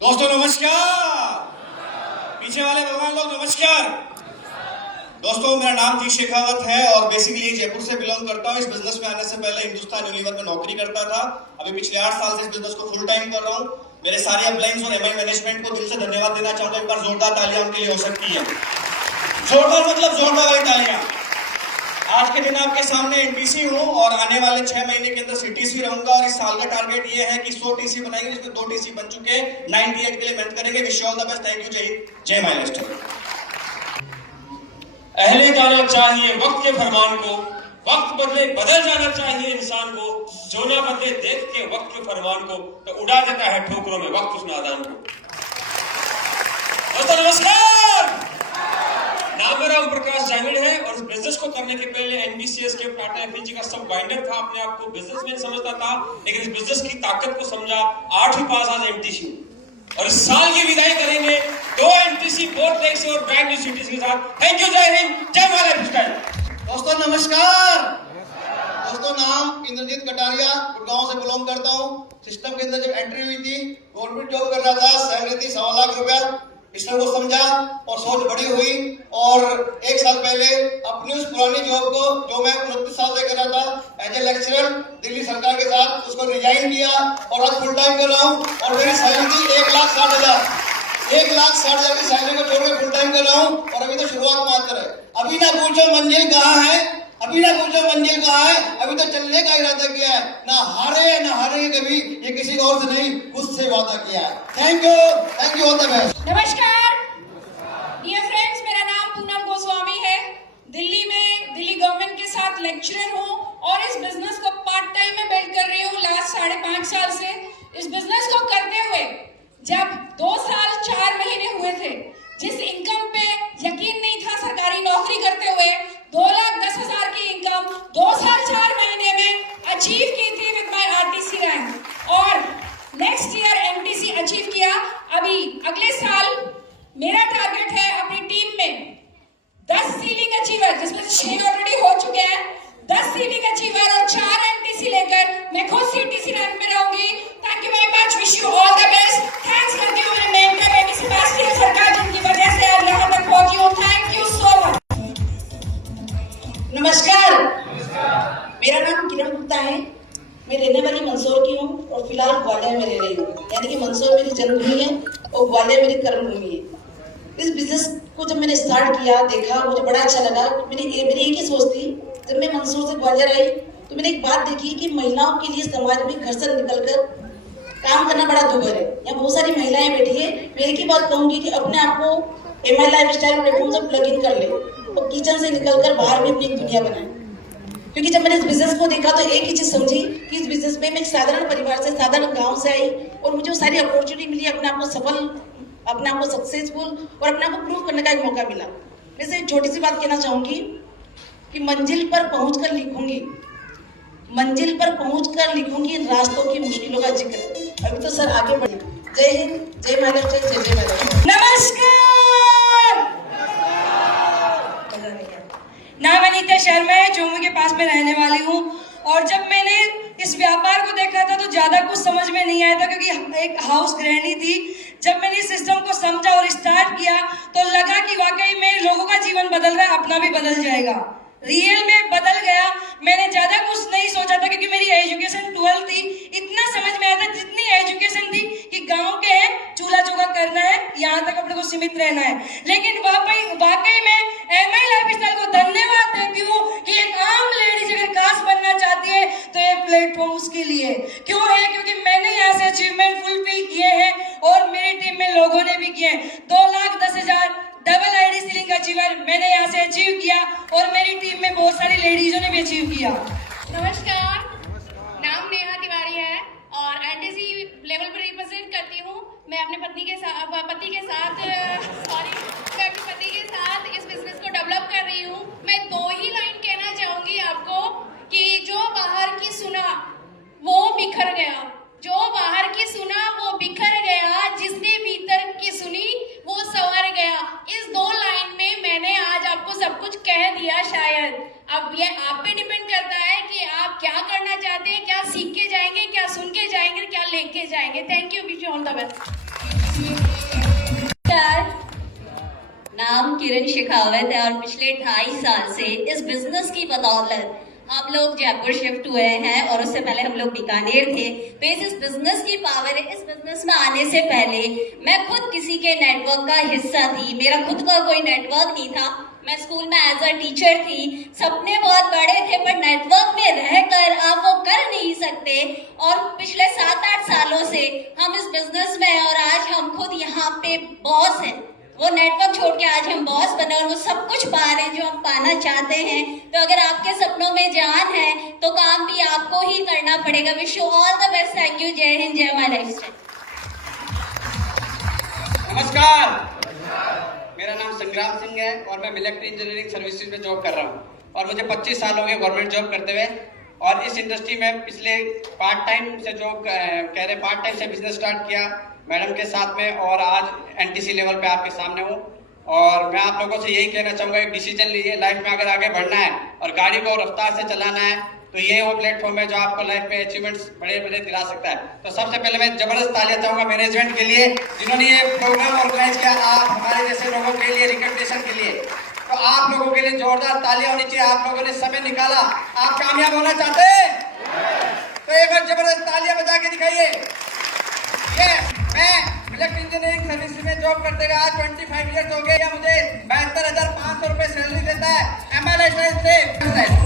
दोस्तों नमस्कार, पीछे वाले भगवान लोग नमस्कार। दोस्तों मेरा नाम जी शेखावत है और बेसिकली जयपुर से बिलोंग करता हूँ। इस बिजनेस में आने से पहले हिंदुस्तान यूनिलीवर में नौकरी करता था। अभी पिछले 8 साल से इस बिजनेस को फुल टाइम कर रहा हूँ। मेरे सारे अपलाइंस और एमआई मैनेजमेंट को दिल से धन्यवाद देना चाहूंगा। एक बार जोरदार तालियां उनके लिए हो सकती है। जोरदार मतलब जोरदार वाली तालियां। आज के दिन आपके सामने एनटीसी हूँ और आने वाले 6 महीने के अंदर सीटीसी रहूंगा और इस साल का टारगेट ये है कि 100 टीसी बनाएंगे, जिसमें 2 टीसी बन चुके हैं। 98 के लिए मेहनत करेंगे। Wish you all the best. Thank you. जय हिंद, जय महाराष्ट्र। अहले जाना चाहिए वक्त के फरमान को, वक्त बदले बदल जाना चाहिए इंसान को। जो ना बदले देख के वक्त के फरमान को, तो उड़ा देता है ठोकरों में वक्त उस नादान को। तो नमस्कार, नाम मेरा ओम प्रकाश जावेद है और इस बिजनेस को करने के पहले एनबीसीएस के टाटा एफएनजी का सब बाइंडर था। अपने आप को बिजनेसमैन समझता था, लेकिन इस बिजनेस की ताकत को समझा। 8वीं पास आज एमटीसी और इस साल की विदाई करेंगे 2 एमटीसी बोर्ड लेग से और ब्रांड न्यू सिटीज के साथ। थैंक यू, जय हिंद, जय महाराष्ट्र। दोस्तों नमस्कार। दोस्तों नाम इंद्रजीत कटारिया, गुड़गांव से बिलोंग करता हूँ। सिस्टम के अंदर जब एंट्री हुई थी, गवर्नमेंट जॉब कर रहा था, सैलरी थी 1.25 लाख रुपया। सिस्टम को समझा और सोच बड़ी हुई और 1 साल पहले अपनी उस पुरानी जॉब को, जो मैं 29 साल से कर रहा था एज ए लेक्चरर दिल्ली सरकार के साथ, उसको रिजाइन किया और आज फुल टाइम कर रहा हूँ। और मेरी सैलरी थी 1,60,000 की सैलरी को छोड़ के फुल टाइम कर रहा हूँ और अभी तो शुरुआत मात्र है। अभी ना पूछो मंजिल कहाँ है, अभी तो चलने का इरादा किया है। ना हारे कभी, ये किसी और से नहीं, खुद से वादा किया है। Thank you all the best. नमस्कार डियर फ्रेंड्स, मेरा नाम पूनम गोस्वामी है। दिल्ली गवर्नमेंट के साथ लेक्चरर हूँ और इस बिजनेस को पार्ट टाइम में बिल्ड कर रही हूँ लास्ट 5.5 साल से। इस बिजनेस को करते हुए जब 2 साल 4 महीने हुए थे, जिस इनकम पे यकीन नहीं था सरकारी नौकरी करते हुए, 2,10,000 की इनकम 2 साल 4 महीने में अचीव की थी विद माय आरटीसी रैंक और नेक्स्ट ईयर एमटीसी अचीव किया। अभी अगले साल मेरा टारगेट है अपनी टीम में 10 सीलिंग अचीवर, जिसमें से 6 ऑलरेडी हो चुके हैं। 10 सीलिंग अचीवर और 4 एमटीसी लेकर मैं खुद सीटीसी रैंक में रहूंगी। Thank you very much, wish you all the best. Thanks करती हूँ मेरे मेंटर बेबी सेबेस्टियन सरकार, जिनकी वजह से आज यहाँ तक पहुंची हूँ। Thank you so much. नमस्कार, मेरा नाम किरण गुप्ता है। मैं रहने वाली मंदसौर की हूँ और फिलहाल ग्वालियर में रह रही हूँ। यानी कि मंदसौर मेरी जन्मभूमि है और ग्वालियर मेरी कर्मभूमि है। इस बिजनेस को जब मैंने स्टार्ट किया, देखा, मुझे बड़ा अच्छा लगा। मेरी एक ही सोच थी, जब मैं मंदसौर से ग्वालियर आई तो मैंने एक बात देखी कि महिलाओं के लिए समाज में घर से निकलकर काम करना बड़ा दुर्भर है। यहाँ बहुत सारी महिलाएं बैठी है। मैं एक ही बात कहूँगी कि अपने आप को एमआई लाइफस्टाइल प्लेटफॉर्म से प्लग इन कर ले और किचन से निकलकर बाहर भी अपनी एक दुनिया बनाए। क्योंकि जब मैंने इस बिजनेस को देखा तो एक ही चीज समझी कि इस बिजनेस में मैं एक साधारण परिवार से, साधारण गांव से आई और मुझे वो सारी अपॉर्चुनिटी मिली, अपने आप को सफल, अपने आप को सक्सेसफुल और अपने आप को प्रूव करने का एक मौका मिला। मैं एक छोटी सी बात कहना चाहूंगी कि मंजिल पर पहुंचकर लिखूंगी रास्तों की मुश्किलों का जिक्र। अभी तो सर आगे बढ़े। जय हिंद, जय महाराष्ट्र, जय महाराष्ट्र। नमस्कार, नाम अनीता शर्मा है, जम्मू के पास में रहने वाली हूँ। और जब मैंने इस व्यापार को देखा था तो ज्यादा कुछ समझ में नहीं आया था, क्योंकि एक हाउस गृहिणी थी। जब मैंने इस सिस्टम को समझा और स्टार्ट किया तो लगा कि वाकई में लोगों का जीवन बदल रहा है, अपना भी बदल जाएगा। रियल में बदल गया। मैंने ज्यादा कुछ नहीं सोचा था, क्योंकि मेरी एजुकेशन 12 थी। इतना समझ में आया था जितनी एजुकेशन थी कि गांव के हैं, चूल्हा चौका करना है, यहाँ तक अपने को सीमित रहना है। लेकिन वाकई में एमआई लाइफस्टाइल को धन्यवाद देती हूँ कि एक आम लेडीज अगर कास्ट बनना चाहती है तो ये प्लेटफॉर्म उसके लिए क्यों है, क्योंकि मैंने यहाँ से अचीवमेंट फुलफिल किए हैं और मेरी टीम में लोगों ने भी किए हैं। 2,10,000 डबल आईडी सीलिंग अचीवर मैंने यहाँ से अचीव किया और मेरी टीम में बहुत सारी लेडीजों ने भी अचीव किया। नमस्कार, नाम नेहा तिवारी है और एनटीसी लेवल पर रिप्रेजेंट करती हूँ। मैं अपने पति के साथ इस बिजनेस को डेवलप कर रही हूँ। मैं 2 ही लाइन कहना चाहूंगी आपको कि जो बाहर की सुना वो बिखर गया, जिसने भीतर की सुनी वो संवर गया। इस 2 लाइन में मैंने आज आपको सब कुछ कह दिया। शायद अब ये आप पे डिपेंड करता है कि आप क्या करना चाहते हैं, क्या सीख के जाएंगे, क्या सुन के जाएंगे, क्या लेके जाएंगे। Thank you, wish you all the best. नाम किरण शेखावत है और पिछले 2.5 साल से इस बिजनेस की बदौलत हम लोग जयपुर शिफ्ट हुए हैं और उससे पहले हम लोग बीकानेर थे। तो इस बिजनेस की पावर है। इस बिजनेस में आने से पहले मैं खुद किसी के नेटवर्क का हिस्सा थी। मेरा खुद का कोई नेटवर्क नहीं था। मैं स्कूल में एज अ टीचर थी। सपने बहुत बड़े थे पर नेटवर्क में रहकर आप वो कर नहीं सकते। और पिछले 7-8 सालों से हम इस बिजनेस में हैं और आज हम खुद यहाँ पे बॉस हैं। वो नेटवर्क छोड़ के आज हम बॉस बने और वो सब कुछ पा रहे हैं जो हम पाना चाहते हैं। तो अगर आपके सपनों में जान है तो काम भी आपको ही करना पड़ेगा। Wish you all the best. Thank you. जय हिंद, जय माय लाइफस्टाइल। नमस्कार, मेरा नाम संग्राम सिंह है और मैं मिलिट्री इंजीनियरिंग सर्विसेज में जॉब कर रहा हूँ और मुझे 25 साल हो गए गवर्नमेंट जॉब करते हुए। और इस इंडस्ट्री में पिछले पार्ट टाइम से बिजनेस स्टार्ट किया मैडम के साथ में और आज NTC लेवल पे आपके सामने हूँ। और मैं आप लोगों से यही कहना चाहूँगा, एक डिसीजन लीजिए लाइफ में। अगर आगे बढ़ना है और गाड़ी को रफ्तार से चलाना है तो ये वो प्लेटफॉर्म है जो आपको लाइफ में अचीवमेंट्स बड़े बड़े दिला सकता है। तो सबसे पहले मैं जबरदस्त तालियां चाहूँगा मैनेजमेंट के लिए जिन्होंने ये प्रोग्राम ऑर्गेनाइज किया, आप हमारे जैसे लोगों के लिए, रिकग्निशन के लिए। तो आप लोगों के लिए जोरदार तालियां होनी चाहिए। आप लोगों ने समय निकाला। आप कामयाब होना चाहते हैं तो एक बार जबरदस्त तालियां बजा के दिखाइए। मैं इलेक्ट्रिक इंजीनियरिंग सर्विस में जॉब करते हुए आज 25 ईयर्स हो गए। मुझे 72,500 रुपए सैलरी देता है MLA से।